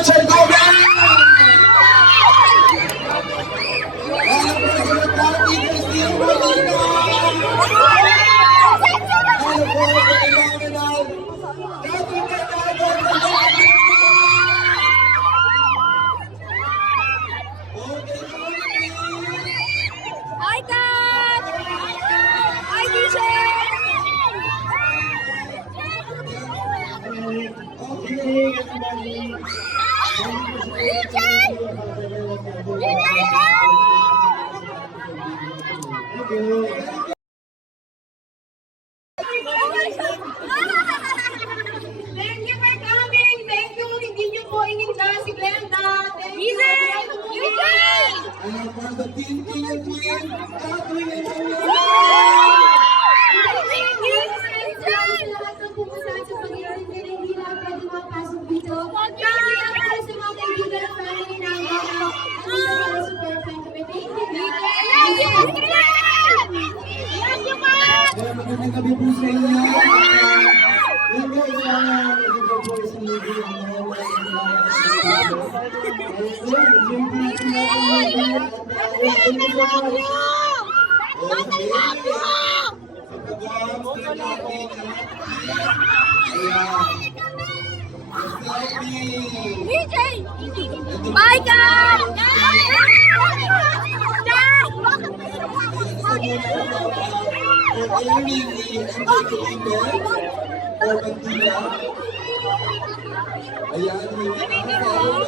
Richard Gogan! Ang President Party, Christine Molina! Ang phenomenal Catherine Bernardo! Hi, Dad! Hi, DJ! Thank you for coming. Thank you. Hindi niyo po ininda si Glenda. Thank you. And for the team King Queen, Catherine and Lahat ng pumunta sa Panginoon, hindi lang pwede mapasok dito. Thank you para sa mga kaibigan at family namin. Ang super fan kami. Thank you. magandang gabi po sa inyo. Yun guys, nagiging po sa movie DJ! Bye, guys! Ayan,